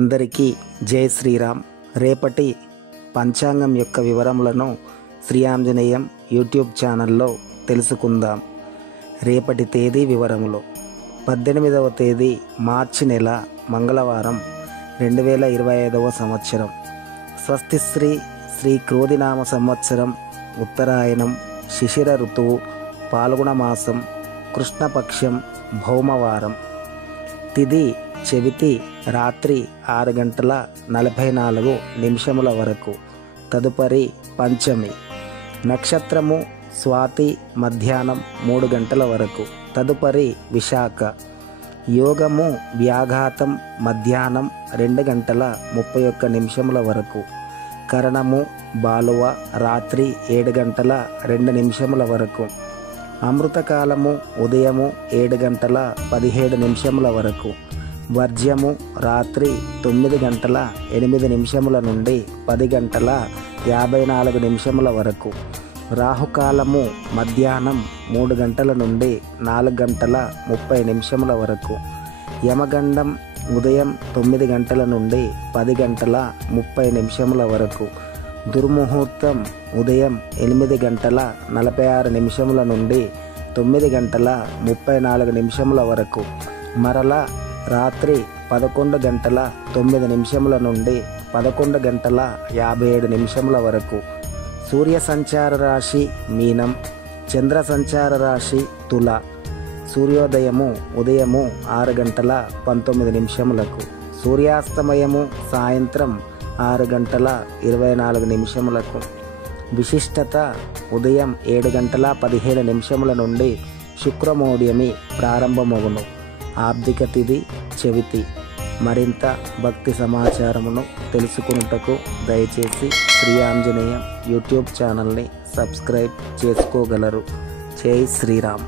అందరికీ జై శ్రీరామ్. రేపటి పంచాంగం యొక్క వివరములను శ్రీ ఆంజనేయం యూట్యూబ్ ఛానల్లో తెలుసుకుందాం. రేపటి తేదీ వివరములు: 18వ తేదీ మార్చి నెల మంగళవారం 2025వ సంవత్సరం. స్వస్తిశ్రీ శ్రీ క్రోధినామ సంవత్సరం, ఉత్తరాయణం, శిశిర ఋతువు, పాల్గొన మాసం, కృష్ణపక్షం, భౌమవారం. తిథి చెవితి రాత్రి 6:44 వరకు. తదుపరి పంచమి. నక్షత్రము స్వాతి మధ్యాహ్నం 3 గంటల వరకు. తదుపరి విశాఖ. యోగము వ్యాఘాతం మధ్యాహ్నం 2:31 వరకు. కరణము బాలువ రాత్రి 7:02 వరకు. అమృతకాలము ఉదయము 7:17 వరకు. వర్జ్యము రాత్రి 9:08 నుండి 10:54 వరకు. రాహుకాలము మధ్యాహ్నం 3 గంటల నుండి 4:30 వరకు. యమగండం ఉదయం 9 గంటల నుండి 10:30 వరకు. దుర్ముహూర్తం ఉదయం 8:46 నుండి 9:34 వరకు. మరలా రాత్రి 11:09 నుండి 11:57 వరకు. సూర్య సంచార రాశి మీనం, చంద్ర సంచార రాశి తుల. సూర్యోదయము ఉదయము 6:19. సూర్యాస్తమయము సాయంత్రం 6:24. విశిష్టత: ఉదయం 7:17 నుండి శుక్రమౌఢ్యమి ప్రారంభమగును. ఆబ్దిక తిథి చెవితి. మరింత భక్తి సమాచారమును తెలుసుకొనుటకు దయచేసి శ్రీ ఆంజనేయం యూట్యూబ్ ఛానల్ని సబ్స్క్రైబ్ చేసుకోగలరు. జై శ్రీరామ్.